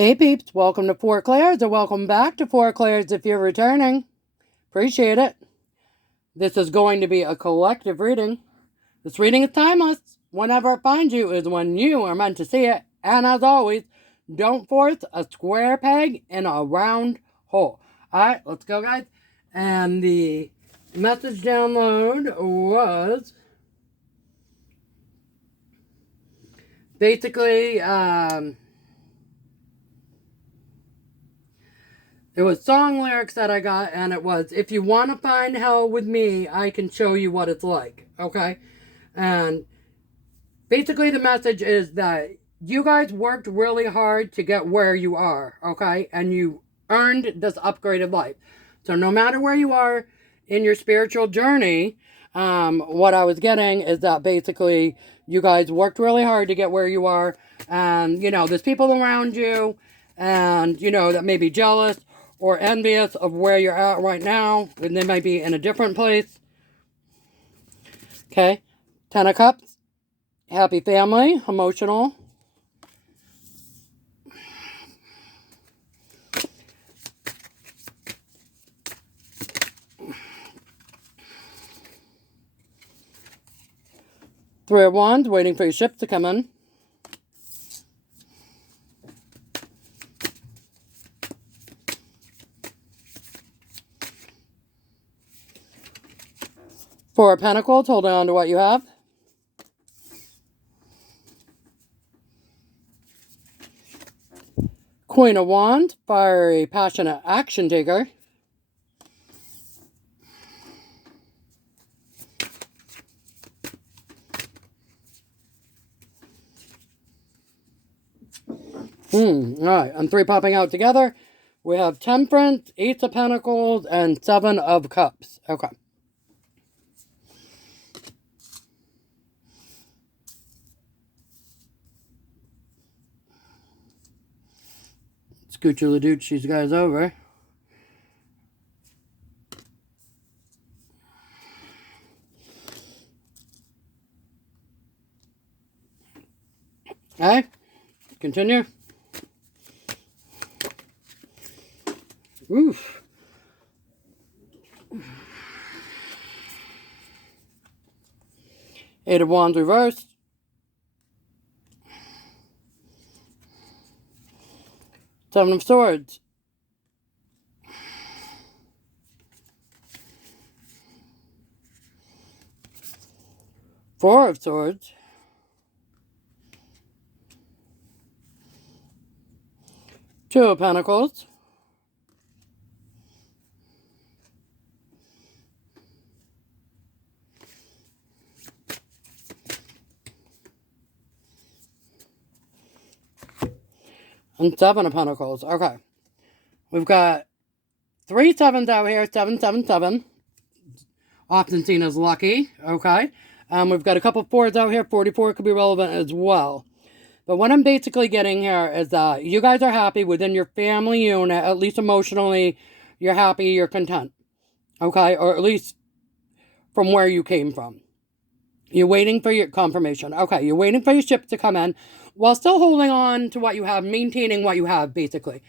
Hey peeps, welcome to Four Clairs, or welcome back to Four Clairs if you're returning. Appreciate it. This is going to be a collective reading. This reading is timeless. Whenever it finds you is when you are meant to see it. And as always, don't force a square peg in a round hole. Alright, let's go guys. And the message download was basically, it was song lyrics that I got, and it was, if you want to find hell with me, I can show you what it's like, okay? And basically the message is that you guys worked really hard to get where you are, okay? And you earned this upgraded life. So no matter where you are in your spiritual journey, what I was getting is that basically you guys worked really hard to get where you are. And, there's people around you and, that may be jealous or envious of where you're at right now, and they might be in a different place. Okay, 10 of Cups, happy family, emotional. Three of Wands, waiting for your ship to come in. Four of Pentacles, holding on to what you have. Queen of Wands, fiery, passionate action taker. Alright, and three popping out together. We have Temperance, Ace of Pentacles, and Seven of Cups. Okay. Scoochie-la-dooch these guys over. Okay, continue. Oof. Eight of Wands reversed. Seven of Swords. Four of Swords. Two of Pentacles. And Seven of Pentacles. Okay. We've got three sevens out here. 777. Often seen as lucky. Okay. We've got a couple fours out here. 44 could be relevant as well. But what I'm basically getting here is that you guys are happy within your family unit. At least emotionally, you're happy, you're content. Okay? Or at least from where you came from. You're waiting for your confirmation. Okay, you're waiting for your ship to come in while still holding on to what you have, maintaining what you have, basically.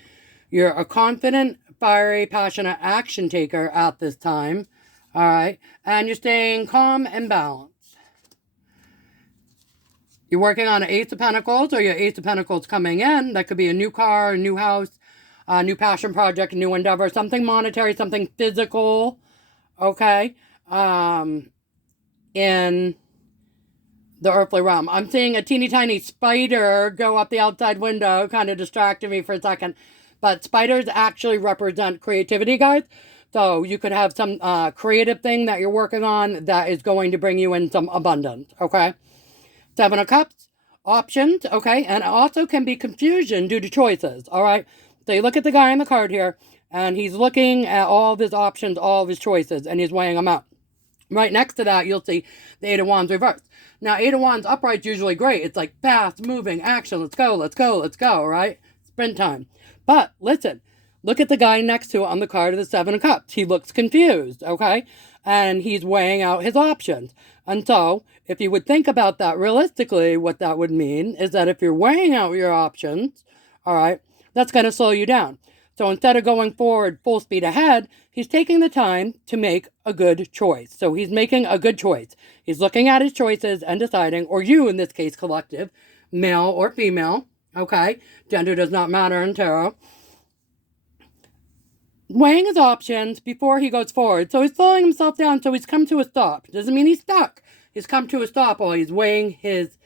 You're a confident, fiery, passionate action taker at this time. All right? And you're staying calm and balanced. You're working on an Ace of Pentacles, or your Ace of Pentacles coming in. That could be a new car, a new house, a new passion project, a new endeavor, something monetary, something physical. Okay? In the earthly realm. I'm seeing a teeny tiny spider go up the outside window, kind of distracted me for a second. But spiders actually represent creativity, guys. So you could have some creative thing that you're working on that is going to bring you in some abundance, okay? Seven of Cups, options, okay? And it also can be confusion due to choices, all right? So you look at the guy on the card here, and he's looking at all of his options, all of his choices, and he's weighing them out. Right next to that, you'll see the Eight of Wands reversed. Now, Eight of Wands upright's usually great. It's like fast, moving, action. Let's go, let's go, let's go, right? Sprint time. But, listen. Look at the guy next to it on the card of the Seven of Cups. He looks confused, okay? And he's weighing out his options. And so, if you would think about that realistically, what that would mean is that if you're weighing out your options, all right, that's going to slow you down. So instead of going forward full speed ahead, he's taking the time to make a good choice. So he's making a good choice. He's looking at his choices and deciding, or you in this case, collective, male or female, okay? Gender does not matter in tarot. Weighing his options before he goes forward. So he's slowing himself down, so he's come to a stop. Doesn't mean he's stuck. He's come to a stop while he's weighing his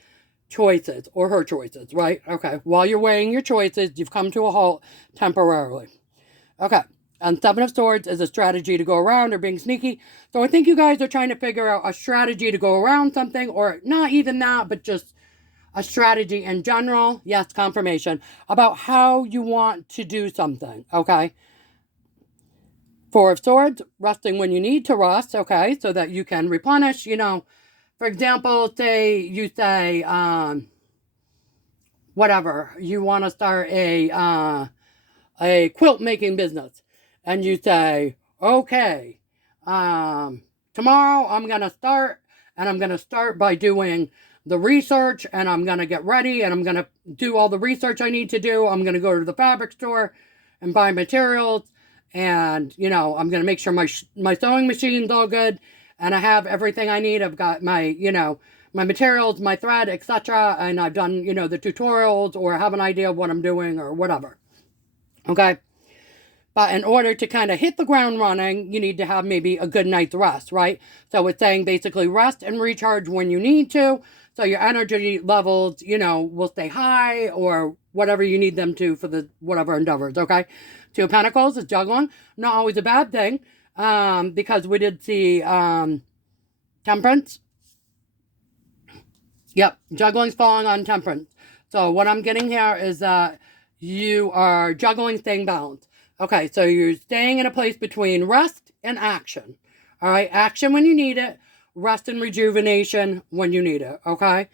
choices, or her choices, right? Okay, while you're weighing your choices, you've come to a halt temporarily. Okay, and Seven of Swords is a strategy to go around or being sneaky. So I think you guys are trying to figure out a strategy to go around something, or not even that, but just a strategy in general. Yes, confirmation about how you want to do something, okay? Four of Swords, resting when you need to rest, okay, so that you can replenish, for example, say you say, whatever, you want to start a quilt making business, and you say, okay, tomorrow I'm going to start, and I'm going to start by doing the research, and I'm going to get ready, and I'm going to do all the research I need to do. I'm going to go to the fabric store and buy materials, and, I'm going to make sure my sewing machine's all good, and I have everything I need. I've got my, my materials, my thread, etc., and I've done, the tutorials, or have an idea of what I'm doing, or whatever. Okay? But in order to kind of hit the ground running, you need to have maybe a good night's rest, right? So it's saying basically rest and recharge when you need to. So your energy levels, will stay high, or whatever you need them to for the whatever endeavors, okay? Two of Pentacles is juggling. Not always a bad thing, because we did see Temperance. Yep, juggling's falling on Temperance. So what I'm getting here is that you are juggling, staying balanced. Okay, so you're staying in a place between rest and action. All right, action when you need it, rest and rejuvenation when you need it, okay?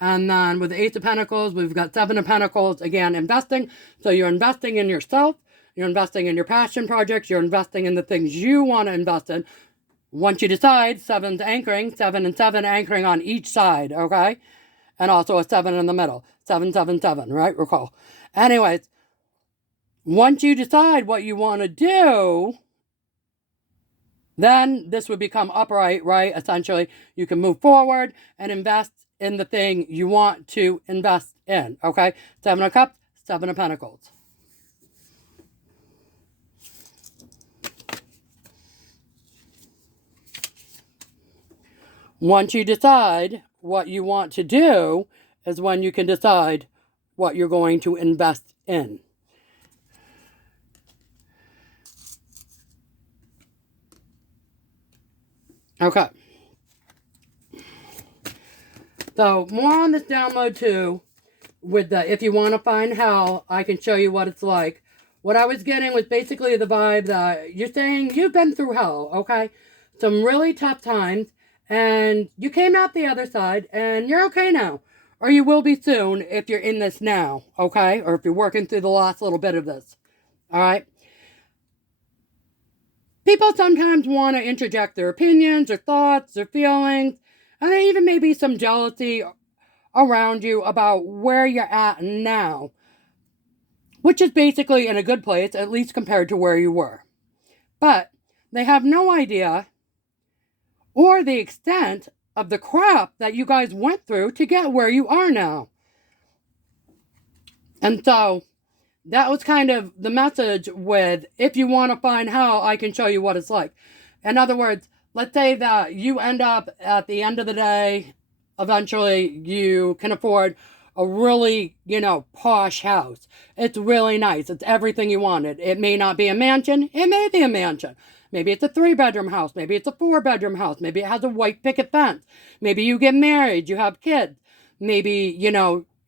And then with the Ace of Pentacles, we've got Seven of Pentacles, again, investing. So you're investing in yourself, you're investing in your passion projects, you're investing in the things you want to invest in. Once you decide, seven's anchoring, 7 and 7 anchoring on each side, okay? And also a 7 in the middle. 7, 7, 7, right? Recall. Anyways, once you decide what you want to do, then this would become upright, right? Essentially, you can move forward and invest in the thing you want to invest in, okay? 7 of Cups, 7 of Pentacles. Once you decide what you want to do is when you can decide what you're going to invest in. Okay. So, more on this download too, with the, if you want to find hell, I can show you what it's like. What I was getting was basically the vibe that you're saying you've been through hell, okay? Some really tough times, and you came out the other side, and you're okay now. Or you will be soon if you're in this now, okay? Or if you're working through the last little bit of this, all right? People sometimes want to interject their opinions, their thoughts, their feelings, and there even may be some jealousy around you about where you're at now, which is basically in a good place, at least compared to where you were. But they have no idea or the extent of the crap that you guys went through to get where you are now. And so that was kind of the message with, if you want to find hell, I can show you what it's like. In other words, let's say that you end up at the end of the day, eventually you can afford a really, posh house. It's really nice. It's everything you wanted. It may not be a mansion. It may be a mansion. Maybe it's a 3-bedroom house. Maybe it's a 4-bedroom house. Maybe it has a white picket fence. Maybe you get married. You have kids. Maybe,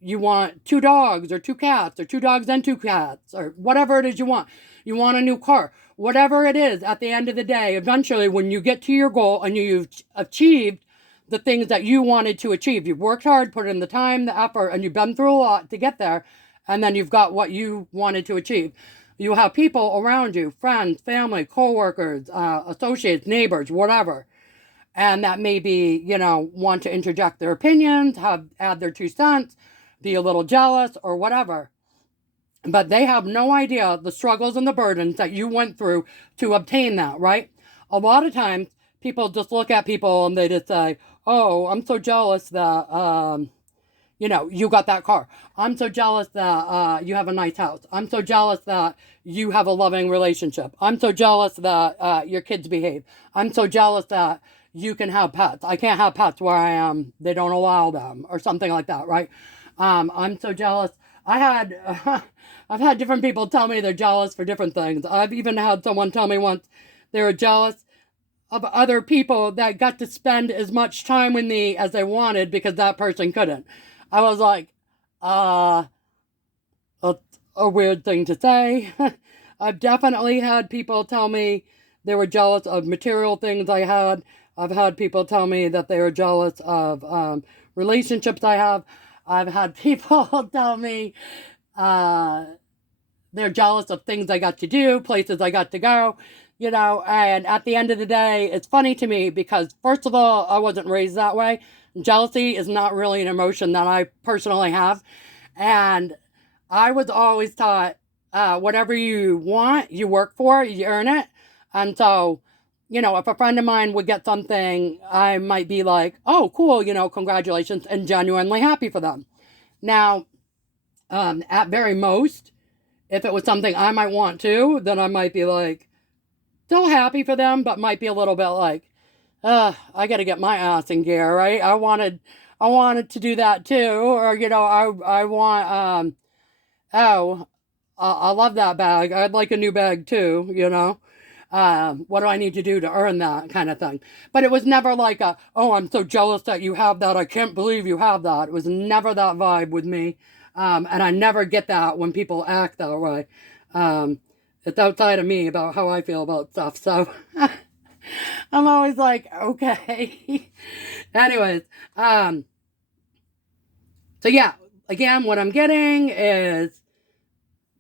you want 2 dogs or 2 cats, or 2 dogs and 2 cats, or whatever it is you want. You want a new car. Whatever it is, at the end of the day, eventually when you get to your goal and you've achieved the things that you wanted to achieve, you've worked hard, put in the time, the effort, and you've been through a lot to get there, and then you've got what you wanted to achieve. You have people around you, friends, family, co-workers, associates, neighbors, whatever, and that maybe, want to interject their opinions, add their 2 cents, be a little jealous or whatever. But they have no idea the struggles and the burdens that you went through to obtain that, right? A lot of times, people just look at people and they just say, oh, I'm so jealous that, you got that car. I'm so jealous that you have a nice house. I'm so jealous that you have a loving relationship. I'm so jealous that your kids behave. I'm so jealous that you can have pets. I can't have pets where I am. They don't allow them or something like that, right? I'm so jealous. I've had different people tell me they're jealous for different things. I've even had someone tell me once they were jealous of other people that got to spend as much time with me as they wanted because that person couldn't. I was like, that's a weird thing to say. I've definitely had people tell me they were jealous of material things I had. I've had people tell me that they were jealous of relationships I have. I've had people tell me they're jealous of things I got to do, places I got to go, and at the end of the day, it's funny to me because, first of all, I wasn't raised that way. Jealousy is not really an emotion that I personally have. And I was always taught, whatever you want, you work for, you earn it. And so, if a friend of mine would get something, I might be like, oh, cool, congratulations, and genuinely happy for them. Now, at very most, if it was something I might want to, then I might be like, still happy for them, but might be a little bit like, I got to get my ass in gear, right? I wanted to do that too, or I want, I love that bag. I'd like a new bag too, what do I need to do to earn that kind of thing? But it was never like oh, I'm so jealous that you have that. I can't believe you have that. It was never that vibe with me. And I never get that when people act that way. It's outside of me about how I feel about stuff. So I'm always like, okay. Anyways, so yeah, again, what I'm getting is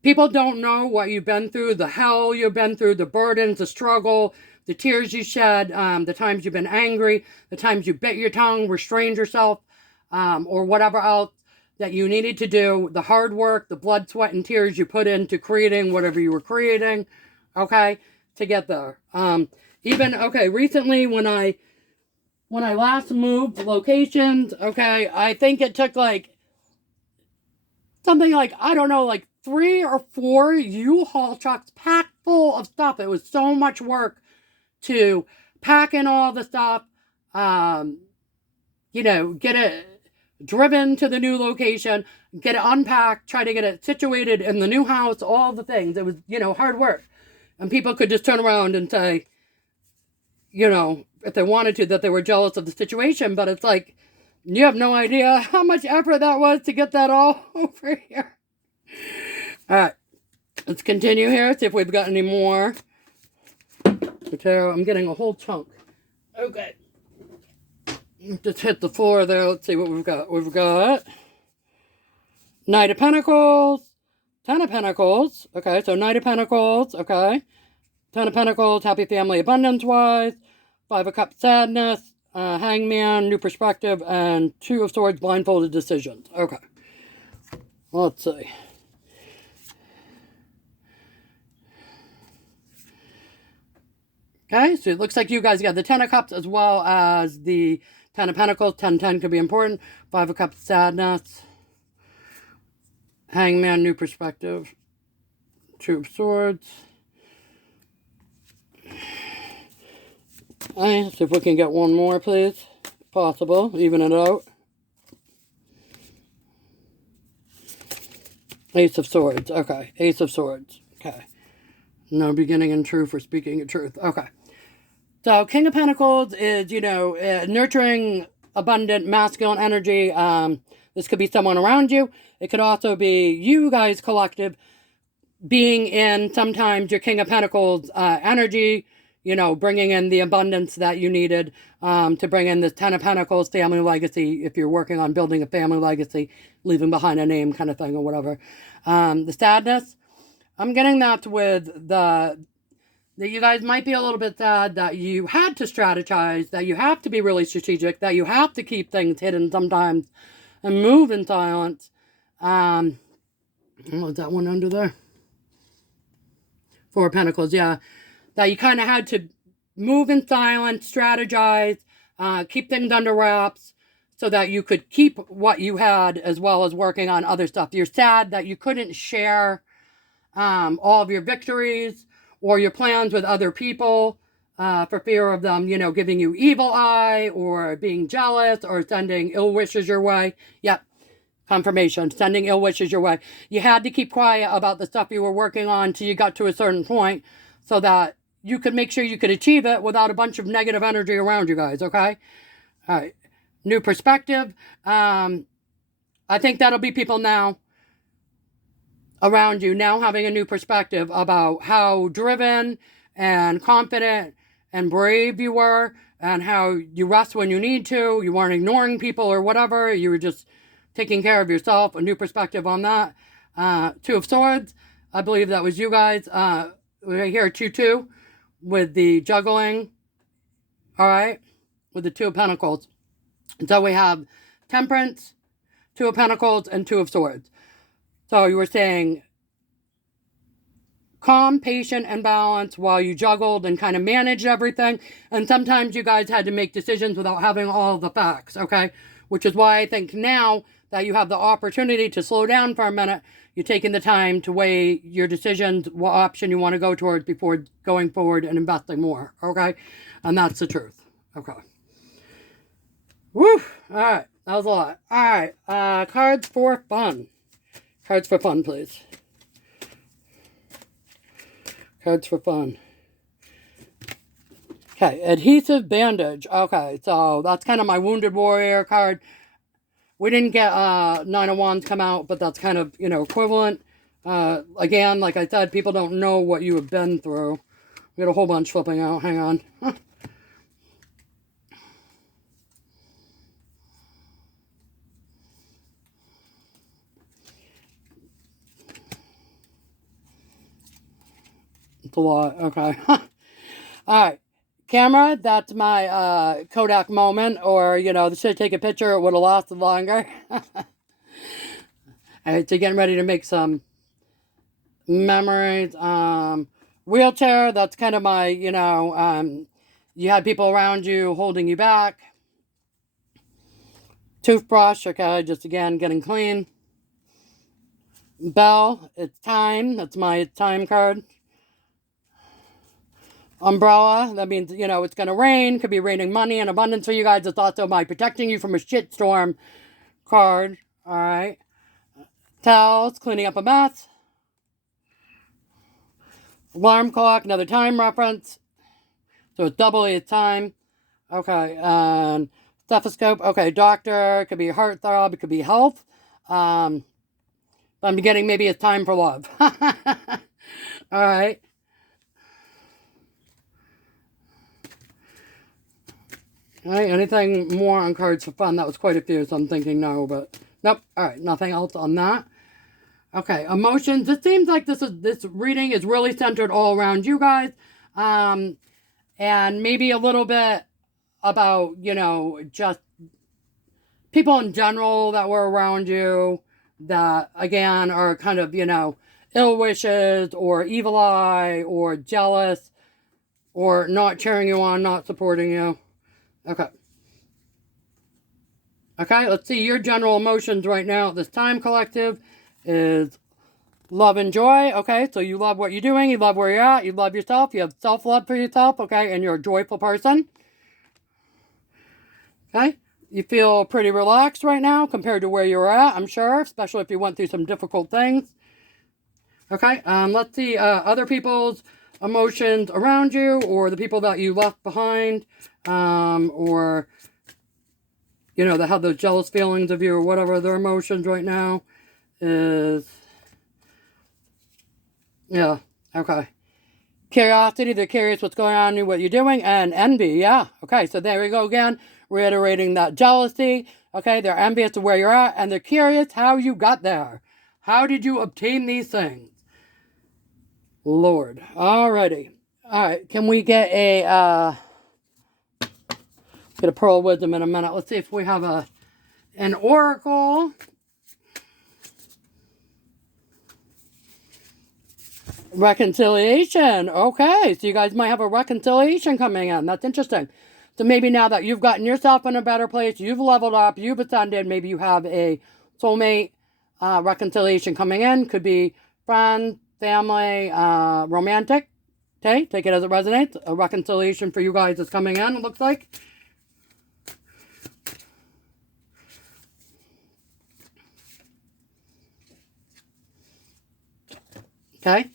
people don't know what you've been through, the hell you've been through, the burdens, the struggle, the tears you shed, the times you've been angry, the times you bit your tongue, restrained yourself, or whatever else that you needed to do, the hard work, the blood, sweat, and tears you put into creating whatever you were creating, okay, to get there. Recently when I last moved locations, okay, I think it took something like, I don't know, 3 or 4 U-Haul trucks packed full of stuff. It was so much work to pack in all the stuff, get it driven to the new location, get it unpacked, try to get it situated in the new house, all the things. It was, hard work. And people could just turn around and say, if they wanted to, that they were jealous of the situation. But it's like, you have no idea how much effort that was to get that all over here. All right, let's continue here, see if we've got any more. I'm getting a whole chunk. Okay. Just hit the floor there. Let's see what we've got. We've got Knight of Pentacles, 10 of Pentacles. Okay, so Knight of Pentacles. Okay. 10 of Pentacles, happy family abundance-wise. 5 of Cups, sadness. Hangman, new perspective. And 2 of Swords, blindfolded decisions. Okay. Let's see. Okay, so it looks like you guys got the 10 of Cups as well as the 10 of Pentacles. 10-10 could be important. 5 of Cups, sadness. Hangman, new perspective. 2 of Swords. Alright, see if we can get one more, please. If possible, even it out. Ace of Swords. Okay, Ace of Swords. Okay. No beginning in truth or speaking of truth. Okay. So, King of Pentacles is, nurturing, abundant, masculine energy. This could be someone around you. It could also be you guys collective being in sometimes your King of Pentacles energy, bringing in the abundance that you needed to bring in this 10 of Pentacles family legacy if you're working on building a family legacy, leaving behind a name kind of thing or whatever. The sadness, I'm getting that with that you guys might be a little bit sad that you had to strategize, that you have to be really strategic, that you have to keep things hidden sometimes and move in silence. What's that one under there? Four of Pentacles, yeah. That you kind of had to move in silence, strategize, keep things under wraps so that you could keep what you had as well as working on other stuff. You're sad that you couldn't share all of your victories or your plans with other people for fear of them, you know, giving you evil eye or being jealous or sending ill wishes your way. Yep. Confirmation, sending ill wishes your way. You had to keep quiet about the stuff you were working on till you got to a certain point so that you could make sure you could achieve it without a bunch of negative energy around you guys, okay? All right. New perspective. I think that'll be people now around you now having a new perspective about how driven and confident and brave you were and how you rest when you need to. You weren't ignoring people or whatever. You were just taking care of yourself. A new perspective on that. Two of Swords. I believe that was you guys. Right here, 2-2 with the juggling. All right. With the Two of Pentacles. So we have Temperance, Two of Pentacles, and Two of Swords. So you were saying calm, patient, and balanced while you juggled and kind of managed everything. And sometimes you guys had to make decisions without having all the facts, okay? Which is why I think now that you have the opportunity to slow down for a minute, you're taking the time to weigh your decisions, what option you want to go towards before going forward and investing more, okay? And that's the truth, okay? Woo! All right, that was a lot. All right, cards for fun. Cards for fun, please. Cards for fun. Okay, adhesive bandage. Okay, so that's kind of my Wounded Warrior card. We didn't get Nine of Wands come out, but that's kind of, you know, equivalent. Again, like I said, people don't know what you have been through. We got a whole bunch flipping out. Hang on. It's a lot. Okay. All right. Camera, that's my Kodak moment, or, you know, should take a picture, it would have lasted longer. All right, so getting ready to make some memories. Wheelchair, that's kind of my, you know, you had people around you holding you back. Toothbrush, okay, just again, getting clean. Bell, it's time, that's my time card. Umbrella, that means, you know, it's going to rain. Could be raining money and abundance for you guys. It's also my protecting you from a shitstorm card. All right. Towels, cleaning up a mess. Alarm clock, another time reference. So it's doubly its time. Okay. And stethoscope. Okay. Doctor, it could be heart throb. It could be health. I'm getting maybe it's time for love. All right. All right, anything more on cards for fun? That was quite a few, so I'm thinking no, but nope. All right, nothing else on that. Okay, emotions. It seems like this reading is really centered all around you guys, and maybe a little bit about, you know, just people in general that were around you that again are kind of, you know, ill wishes or evil eye or jealous or not cheering you on, not supporting you. Okay. Okay, let's see. Your general emotions right now at this time, collective, is love and joy. Okay, so you love what you're doing. You love where you're at. You love yourself. You have self-love for yourself. Okay, and you're a joyful person. Okay, you feel pretty relaxed right now compared to where you were at, I'm sure, especially if you went through some difficult things. Okay, let's see other people's emotions around you or the people that you left behind or, you know, that have those jealous feelings of you or whatever their emotions right now is, yeah, okay. Curiosity, they're curious what's going on and what you're doing, and envy, yeah. Okay, so there we go again, reiterating that jealousy. Okay, they're envious of where you're at, and they're curious how you got there. How did you obtain these things? Lord, alrighty. Alright, can we get a Pearl of Wisdom in a minute. Let's see if we have an oracle. Reconciliation. Okay, so you guys might have a reconciliation coming in. That's interesting. So maybe now that you've gotten yourself in a better place, you've leveled up, you've ascended, maybe you have a soulmate reconciliation coming in. Could be friend, family, romantic. Okay, take it as it resonates. A reconciliation for you guys is coming in, it looks like. Okay.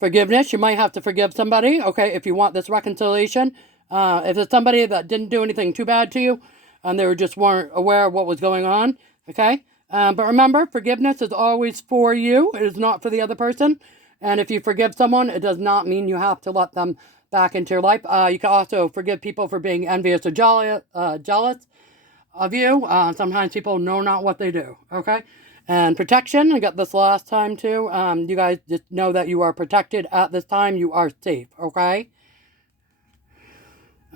Forgiveness. You might have to forgive somebody. Okay, if you want this reconciliation. If it's somebody that didn't do anything too bad to you and they just weren't aware of what was going on. Okay. But remember, forgiveness is always for you. It is not for the other person. And if you forgive someone, it does not mean you have to let them back into your life. You can also forgive people for being envious or jealous of you. Sometimes people know not what they do. Okay. And protection, I got this last time too. You guys just know that you are protected at this time. You are safe. Okay.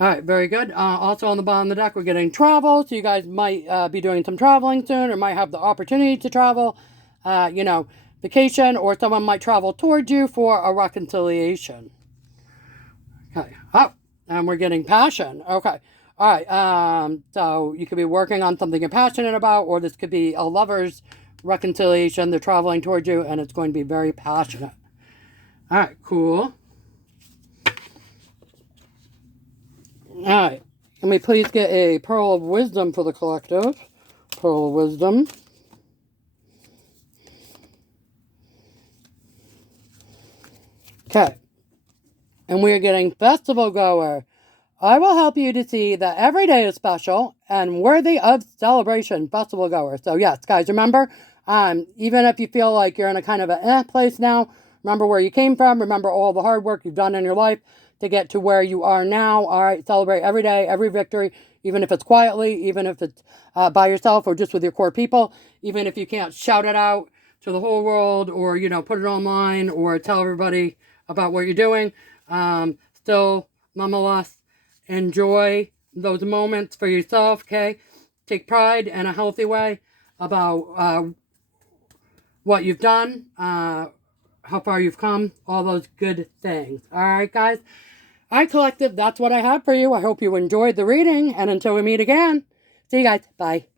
All right, very good. Also on the bottom of the deck, we're getting travel. So you guys might be doing some traveling soon or might have the opportunity to travel, vacation, or someone might travel towards you for a reconciliation. Okay. Oh, and we're getting passion. Okay. All right. So you could be working on something you're passionate about, or this could be a lover's reconciliation. They're traveling towards you, and it's going to be very passionate. All right, cool. All right. Can we please get a Pearl of Wisdom for the collective? Pearl of Wisdom. Okay. And we are getting Festival Goer. I will help you to see that every day is special and worthy of celebration, Festival Goer. So yes, guys, remember, even if you feel like you're in a kind of a place now, remember where you came from. Remember all the hard work you've done in your life to get to where you are now. All right, celebrate every day, every victory, even if it's quietly, even if it's by yourself or just with your core people, even if you can't shout it out to the whole world or, put it online or tell everybody about what you're doing. Still, nonetheless, enjoy those moments for yourself, okay? Take pride in a healthy way about what you've done, how far you've come, all those good things. All right, guys? All right, collective, that's what I have for you. I hope you enjoyed the reading, and until we meet again, see you guys. Bye.